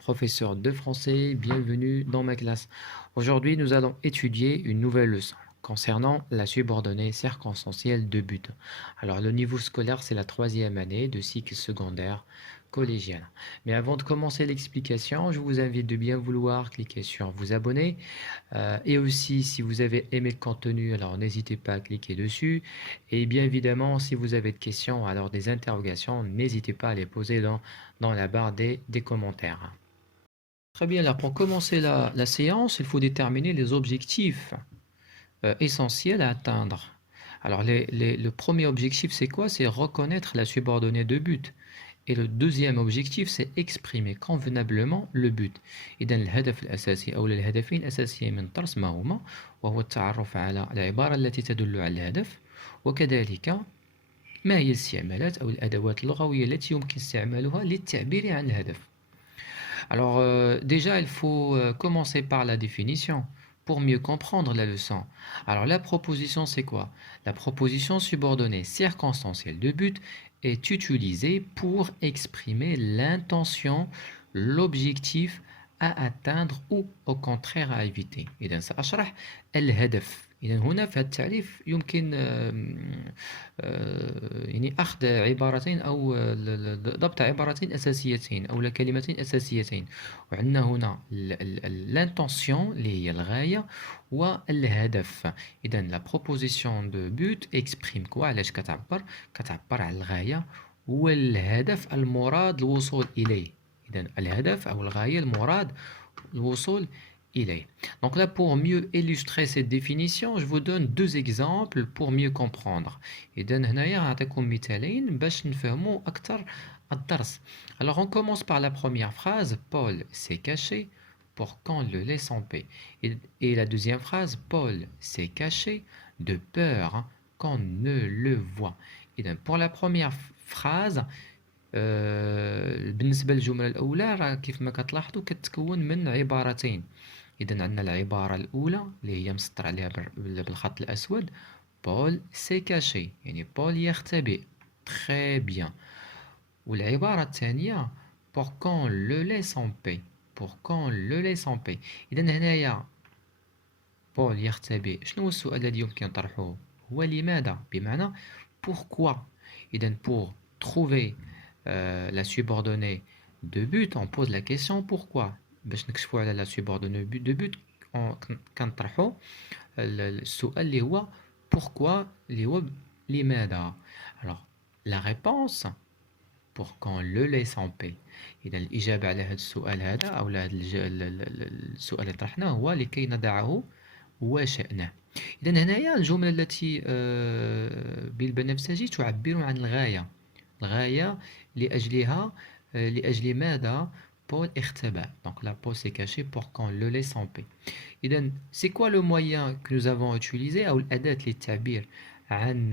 professeur de français, bienvenue dans ma classe. Aujourd'hui, nous allons étudier une nouvelle leçon concernant la subordonnée circonstancielle de but. Alors, le niveau scolaire, c'est la troisième année de cycle secondaire collégial. Mais avant de commencer l'explication, je vous invite de bien vouloir cliquer sur vous abonner. Et aussi, si vous avez aimé le contenu, alors n'hésitez pas à cliquer dessus. Et bien évidemment, si vous avez des questions, alors des interrogations, n'hésitez pas à les poser dans la barre des commentaires. Très bien, là, pour commencer la séance, il faut déterminer les objectifs essentiels à atteindre. Alors, le premier objectif, c'est quoi? C'est reconnaître la subordonnée de but. Et le deuxième objectif, c'est exprimer convenablement le but. إذا الهدف الأساسي أو الهدفين الأساسيين من الدرس ما هما؟ وهو التعرف على العبارة التي تدل على الهدف، وكذلك ما هي الاستعمالات أو الأدوات اللغوية التي يمكن استعمالها للتعبير عن الهدف. Alors déjà, il faut commencer par la définition pour mieux comprendre la leçon. Alors la proposition, c'est quoi? La proposition subordonnée circonstancielle de but est utilisée pour exprimer l'intention, l'objectif à atteindre ou au contraire à éviter. إذا سأشرح الهدف. إذا هنا في هذا التعريف يمكن يعني أخذ عبارتين أو ضبط عبارتين أساسيتين أو كلمتين أساسيتين. وعندنا هنا l'intention اللي هي الغاية والهدف. إذا la proposition de but exprime quoi؟ علاش كتعبر عن الغاية والهدف المراد الوصول إليه. إذا الهدف أو الغاية المراد الوصول إليه. Donc là, pour mieux illustrer cette définition, je vous donne deux exemples pour mieux comprendre. إذا هنايا غنعطيكم مثالين باش نفهموا أكثر الدرس. Alors on commence par la première phrase, Paul s'est caché pour qu'on le laisse en paix. Et la deuxième phrase, Paul s'est caché de peur qu'on ne le voit. إذا pour la première phrase, بالنسبة للجملة الأولى راه كيف ما كتلاحظوا كتكون من عبارتين. إذا عندنا العبارة الأولى اللي هي مسطر عليها بالخط الأسود، بول سي كاشي يعني بول يختبئ. تري بيان. والعبارة الثانية pour qu'on le laisse en paix. pour qu'on le laisse en paix. إذا هنايا بول يختبئ، شنو هو السؤال الذي يمكن طرحه؟ هو لماذا؟ بمعنى pourquoi. إذا pour trouver la subordonnée de but, on pose la question pourquoi. باش نكشفوا على la subordonnée de but كنطرحوا السؤال اللي هو pourquoi اللي هو لماذا. alors la réponse pour qu'on le laisse en paix. إذا الإجابة على هذا السؤال هذا أو هذا السؤال اللي طرحناه هو لكي نضعه وشأنه. إذا هنايا الجملة التي بالبنفسجي تعبر عن الغاية. الغاية لأجل ماذا Paul اختبأ. Donc la Paul s'est caché pour qu'on le laisse en paix. إذا c'est quoi le moyen que nous avons utilisé أو الأداة للتعبير عن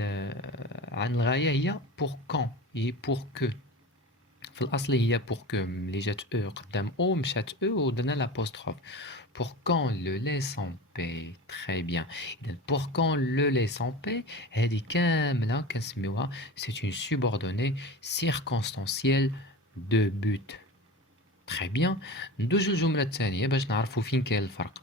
الغاية؟ هي pour quand هي pour que. في الأصل هي pour que ملي جات او قدام او مشات او ودرنا l'apostrophe. pour qu'on le laisse en paix. très bien. إذا pour qu'on le laisse en paix هذه كاملة كنسميوها c'est une subordonnée circonstancielle de but. très bien. ندوزو الجملة الثانية باش نعرفوا فين كاين الفرق.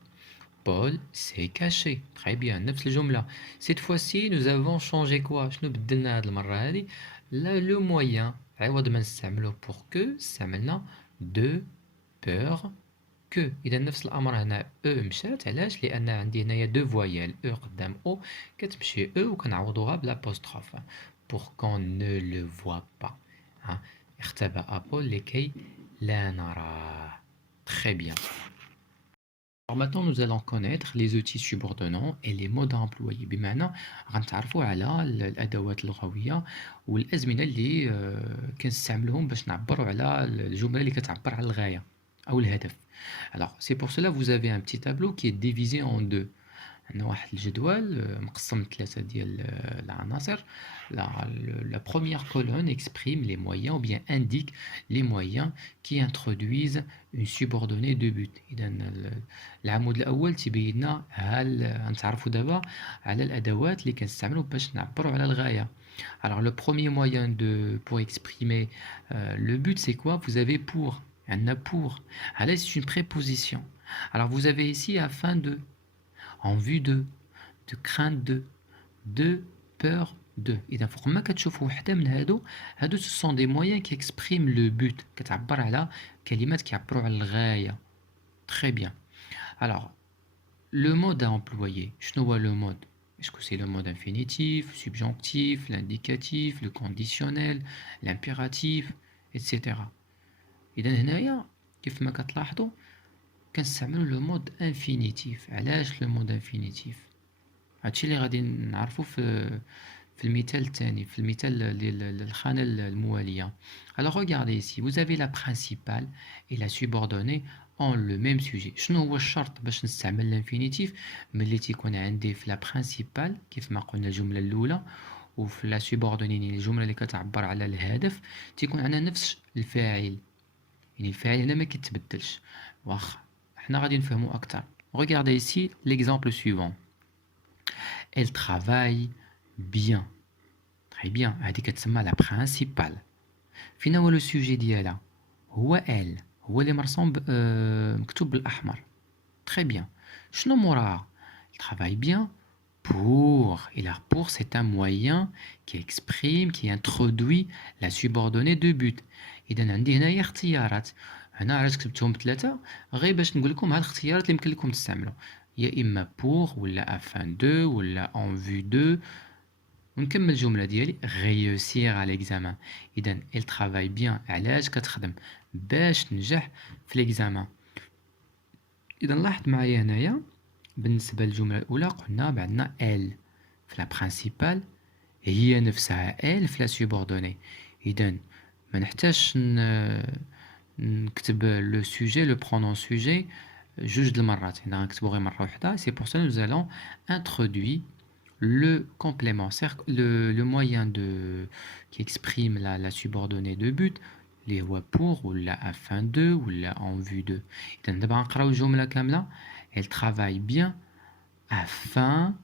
Paul s'est caché. très bien. نفس الجملة. cette fois-ci nous avons changé quoi؟ شنو بدلنا هذه المرة هذه؟ le moyen. عوض ما نستعملوه pour que استعملنا de peur que. إذا نفس الأمر هنا او مشات. علاش؟ لأن عندي هنايا دو فويال او قدام او كتمشي او وكنعوضوها بلابوستروف. pour qu'on ne le voit pas. اختبأ بول لكي لا نراه. très bien. Alors maintenant nous allons connaître les outils subordonnants et les modes employés. بمعنى غنتعرفوا على الأدوات اللغوية والأزمنة اللي كنستعملهم باش نعبروا على الجملة اللي كتعبر على الغاية أو الهدف. Alors c'est pour cela vous avez un petit tableau qui est divisé en deux. عندنا واحد الجدول مقسم ثلاثة ديال العناصر. La première colonne exprime les moyens ou bien indique les moyens qui introduisent une subordonnée de but. إذا العمود الأول تبين لنا نتعرفوا دابا على الأدوات اللي كنستعملوا باش نعبروا على الغاية. Alors le premier moyen pour exprimer le but c'est quoi? Vous avez pour عندنا pour. Allez, c'est une préposition. Alors vous avez ici afin de, en vue de crainte de peur de. إذا فوق ما كتشوفوا وحدة من هادو ce sont des moyens qui expriment le but. كتعبر على كلمات كيعبروا على الغاية. Très bien. Alors, le mode à employer. شنو هو le mode? Est-ce que c'est le mode infinitif, le subjonctif, l'indicatif, le conditionnel, l'impératif, etc. إذا هنايا كيف ما كتلاحظوا كنستعملوا لو مود انفينيتيف. علاش لو مود انفينيتيف؟ هادشي اللي غادي نعرفوا في المثال الثاني، في المثال الخانة الموالية. Alors regardez ici, vous avez la principale et la subordonnée ont le même sujet. شنو هو الشرط باش نستعمل الانفينيتيف؟ ملي تيكون عندي في لا برينسيبال كيف ما قلنا الجملة الأولى، وفي لا سوبوردوني الجملة اللي كتعبر على الهدف تيكون عندنا نفس الفاعل. يعني الفاعل هنا ما كيتبدلش. واخا حنا غادي نفهمو أكثر. Regardez ici l'exemple suivant. Elle travaille bien. Très bien. هذه كتسمى la principale. فين هو لو سوجي ديالها؟ هو elle. هو اللي مرسوم مكتوب بالأحمر. Très bien. شنو موراها؟ Elle travaille bien pour. Et là, pour, c'est un moyen qui exprime, qui introduit la subordonnée de but. إذا عندي هنايا اختيارات. هنا علاش كتبتهم بثلاثة؟ غير باش نقول لكم هاد الاختيارات اللي يمكن لكم تستعملوا. يا إما pour ولا afin de ولا en vue de. ونكمل الجملة ديالي réussir à l'examen. إذا elle travaille bien. علاش كتخدم؟ باش تنجح في l'examen. إذا لاحظ معايا هنايا بالنسبة للجملة الأولى قلنا بعدنا elle في لا برينسيبال هي نفسها elle في لا سوبوردوني. إذا ما نحتاجش نكتب لو سوجي لو برونون سوجي جوج د المرات، هنا غنكتبو غير مرة وحدة. سي بور سا nous allons introduire le complément, le moyen qui exprime la subordonnée de but اللي هو pour ولا afin de ولا en vue de. إذا دابا غنقراو الجملة كاملة. Elle travaille bien afin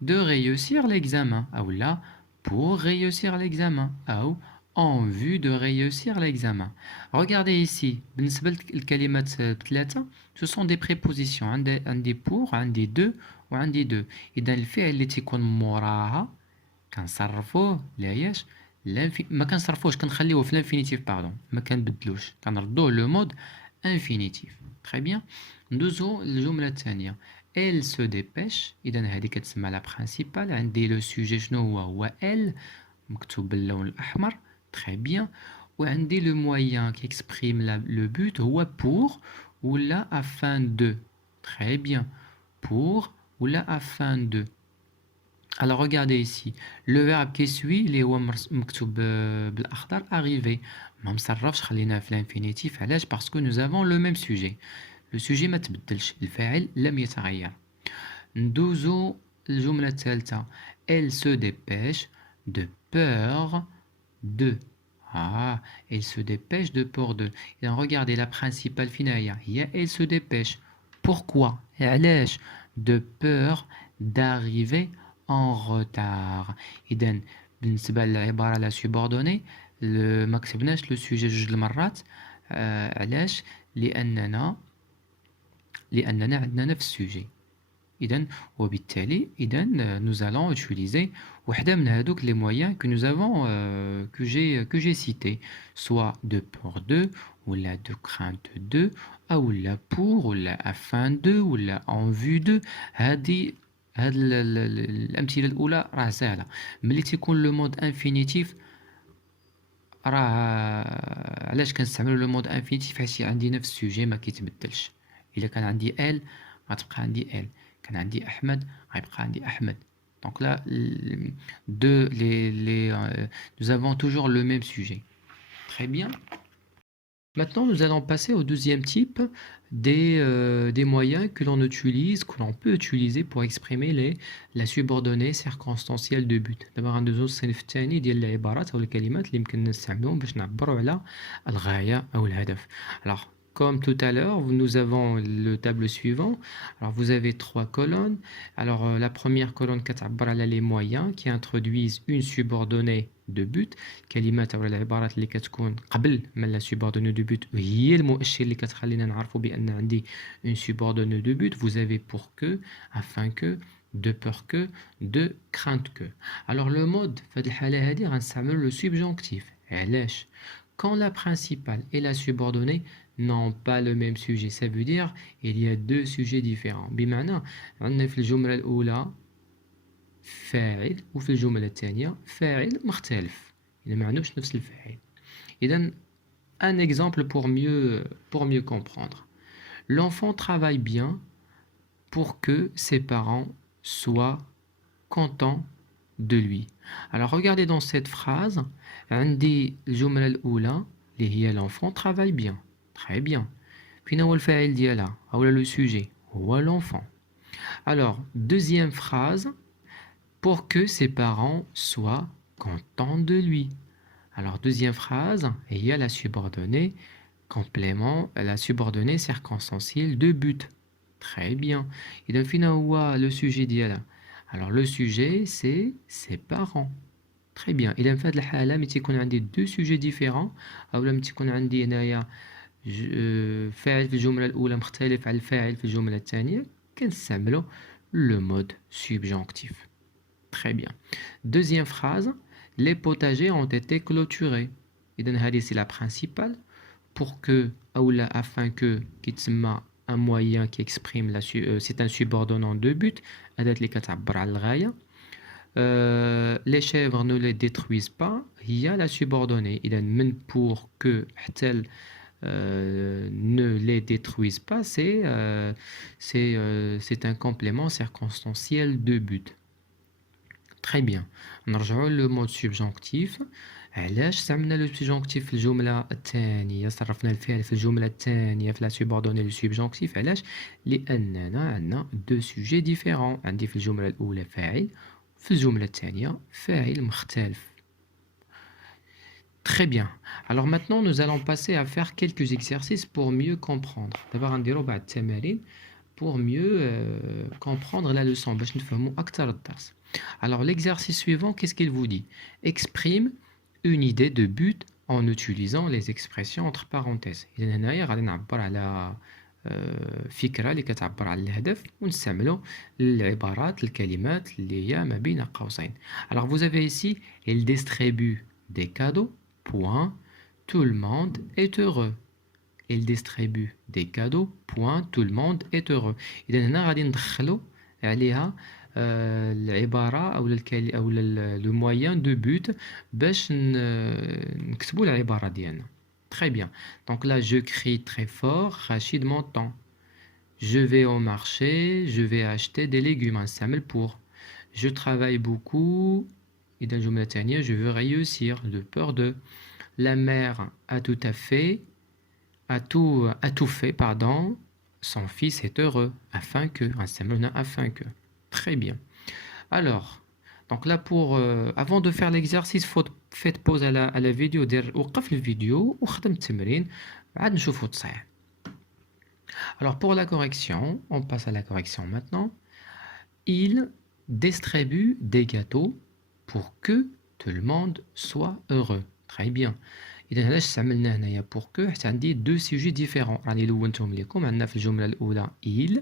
de réussir l'examen. Ou là, pour réussir l'examen. Ou en vue de réussir l'examen. Regardez ici. بالنسبة للكلمات بثلاثة ce sont des prépositions. عندي pour, عندي de وعندي de. إذا الفعل اللي تيكون موراها كنصرفوه لاياش ما كنصرفوش، كنخليوه في الانفينيتيف باردون، ما كنبدلوش، كنردوه لو مود انفينيتيف. تري بيان. ندوزو للجملة الثانية. Elle se dépêche. إذا هذه كتسمى لا برينسيبال. عندي لو سوجي شنو هو elle مكتوب باللون الأحمر. تري بيان. وعندي لو مويان كي اكسبريم لو بوت هو pour ولا afin de. تري بيان. pour ولا afin de. Alors regardez ici, le verbe qui suit اللي هو مكتوب بالأخضر arriver ما مصرفش، خليناه في l'infinitif. علاش؟ parce que nous avons le même sujet. le sujet ما تبدلش، الفاعل لم يتغير. ندوزو الجملة الثالثة. elle se dépêche de peur de. elle se dépêche de peur de. إذا regardez la principale فينا هي elle se dépêche. pourquoi؟ علاش؟ de peur d'arriver en retard. إذا بالنسبة للعبارة لا سوبوردوني ما كتبناش لو سوجي جوج المرات. علاش؟ لأننا عندنا نفس السوجي. إذا وبالتالي nous allons utiliser وحدة من هادوك les moyens que nous avons que j'ai cité, soit de peur de ولا de crainte de أو لا pour ولا afin de ولا en vue de. هاد الأمثلة الأولى راه سهلة. ملي تيكون لو مود انفينيتيف راه علاش كنستعملو لو مود انفينيتيف؟ حيت عندي نفس السوجي ما كيتبدلش. إلا كان عندي elle غتبقى عندي elle، كان عندي أحمد غيبقى عندي أحمد. Donc là, nous avons toujours le même sujet. Très bien. Maintenant, nous allons passer au deuxième type des moyens que l'on utilise, que l'on peut utiliser pour exprimer la subordonnée circonstancielle de but. دابا غندوزو للصنف الثاني ديال العبارات أو الكلمات اللي يمكن نستعملوهم باش نعبروا على الغاية أو الهدف. Alors, Comme tout à l'heure, nous avons le tableau suivant. Alors, vous avez trois colonnes. Alors, la première colonne, كتعبر على les moyens qui introduisent une subordonnée de but. كلمات أو العبارات اللي كتكون قبل من la subordonnée de but هي المؤشر اللي كتخلينا نعرفوا بأن عندي une subordonnée de but. Vous avez pour que, afin que, de peur que, de crainte que. Alors, le mode في هذه الحالة هذه غنستعملوا le subjonctif. علاش؟ Quand la principale et la subordonnée n'ont pas le même sujet, ça veut dire il y a deux sujets différents. بمعنى عندنا في الجملة الأولى فاعل وفي الجملة الثانية فاعل مختلف، يعني ما عندهمش نفس الفاعل. إذا un exemple pour mieux comprendre. L'enfant travaille bien pour que ses parents soient contents de lui. Alors regardez dans cette phrase, عندي الجملة الأولى اللي هي l'enfant travaille bien. Très bien. Puis هو الفاعل ديالها أو le sujet هو l'enfant. Alors deuxième phrase, pour que ses parents soient contents de lui. Alors deuxième phrase, il y a la subordonnée complément, la subordonnée circonstancielle de but. Très bien. Et donc finalement le sujet ديالها. Alors le sujet c'est ses parents. Très bien. إذا في هذه الحالة ملي تيكون عندي deux sujets différents أو ملي تيكون عندي هنايا فاعل في الجملة الأولى مختلف على الفاعل في الجملة الثانية كنستعملو le mode subjonctif. Très bien. Deuxième phrase, les potagers ont été clôturés. إذا هذه c'est la principale. Pour que ou là afin que كيتسمى un moyen qui exprime c'est un subordonnant de but أداة اللي كتعبر على الغاية. Les chèvres ne les détruisent pas هي la subordonnée. إذا من pour que حتى ne les détruisent pas c'est un complément circonstanciel de but. Très bien. نرجعوا le mode subjonctif. علاش استعملنا لو سوبجونكتيف في الجمله الثانيه، صرفنا الفعل في الجمله الثانيه في لا سوبوردوني لو سوبجونكتيف؟ علاش؟ لاننا عندنا دو سوجي ديفيرون، عندي في الجمله الاولى فاعل، في الجمله الثانيه فاعل مختلف. Très bien. Alors maintenant nous allons passer à faire quelques exercices pour mieux comprendre. d'abord نديروا بعض التمارين pour mieux comprendre la leçon باش نفهموا اكثر الدرس. Alors l'exercice suivant, qu'est-ce qu'il vous dit? Exprime une idée de but en utilisant les expressions entre parenthèses. إذا هنايا غادي نعبر على فكرة اللي كتعبر على الهدف ونستعملوا العبارات الكلمات اللي هي ما بين قوسين. Alors vous avez ici il distribue des cadeaux point tout le monde est heureux. Il distribue des cadeaux point tout le monde est heureux. إذا هنا غادي ندخلوا عليها العبارة أو le moyen de but باش نكتبوا العبارة ديالنا. Très bien. Donc là, je crie très fort, Rachid m'entend. Je vais au marché, je vais acheter des légumes. نستعمل pour. Je travaille beaucoup. إذا الجملة الثانية je veux réussir, de peur de. La mère a tout fait, pardon. Son fils est heureux, afin que. نستعمل afin que. Très bien. Alors, donc là avant de faire l'exercice, faites pause à la vidéo, وقف الفيديو وخدم التمرين عاد نشوفوا تصحيح. Alors pour la correction, on passe à la correction maintenant. Il distribue des gâteaux pour que tout le monde soit heureux. Très bien. إذا علاش استعملنا هنايا pour que؟ حيت عندي دو سوجي ديفيرون راني لونتهم لكم. عندنا في الجملة الأولى il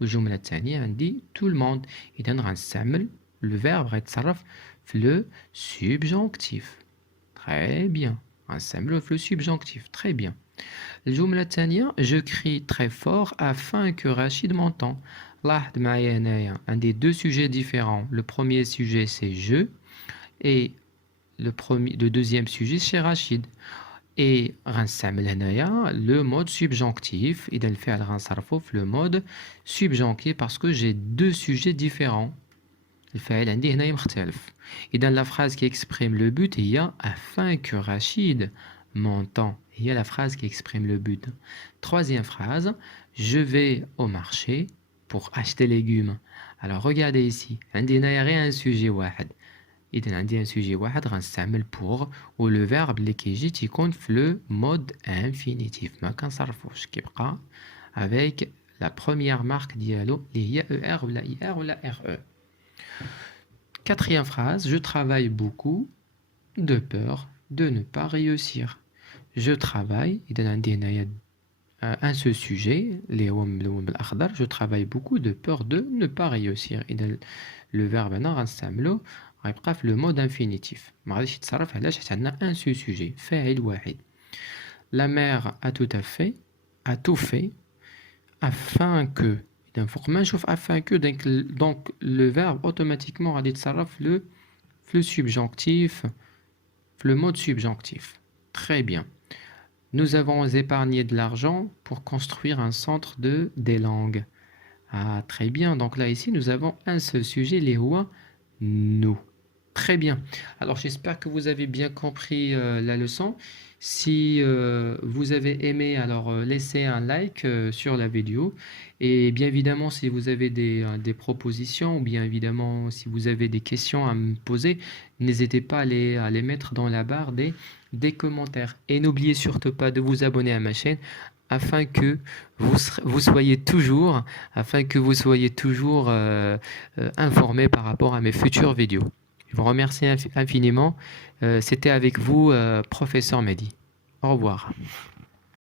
والجملة الثانية عندي tout le monde. إذا غنستعمل le verbe غيتصرف في le subjonctif. Très bien. غنستعملو في le subjonctif. Très bien. الجملة الثانية je crie très fort afin que Rachid m'entend. لاحظ معايا هنايا عندي deux sujets différents. Le premier sujet c'est je et le deuxième sujet c'est Rachid. Et غنستعمل هنايا le mode subjonctif. إذا الفعل غنصرفو في le mode subjonctif parce que j'ai deux sujets différents. الفاعل عندي هنايا مختلف. إذا la phrase qui exprime le but هي afin que Rachid m'entend. هي la phrase qui exprime le but. Troisième phrase, je vais au marché pour acheter légumes. Alors regardez ici, عندي هنايا غير un sujet واحد. إذا عندي un sujet واحد غنستعمل pour و le verbe اللي كيجي تيكون في le mode infinitif ما كنصرفوش كيبقى avec la première marque ديالو اللي هي ER ولا IR ولا RE. Quatrième phrase, je travaille beaucoup de peur de ne pas réussir. Je travaille, إذا عندي هنايا un seul sujet, اللي هو ملون بالأخضر, je travaille beaucoup de peur de ne pas réussir. إذا le verbe هنا غنستعملو غيبقى في le mode infinitif. ما غاديش يتصرف علاش حيت عندنا un seul sujet, فاعل واحد. La mère a tout à fait, a tout fait, afin que. إذا فوق ما نشوف afin que donc le verbe automatiquement غادي يتصرف le subjonctif, le mode subjonctif. Très bien. Nous avons épargné de l'argent pour construire un centre des langues. Ah, très bien. Donc là, ici, nous avons un seul sujet, les rois, nous. Très bien. Alors, j'espère que vous avez bien compris la leçon. Si vous avez aimé, alors laissez un like sur la vidéo. Et bien évidemment, si vous avez des propositions, ou bien évidemment, si vous avez des questions à me poser, n'hésitez pas à les mettre dans la barre des commentaires. Et n'oubliez surtout pas de vous abonner à ma chaîne afin que vous soyez toujours informé par rapport à mes futures vidéos. Je vous remercie infiniment. C'était avec vous, professeur Mehdi. Au revoir.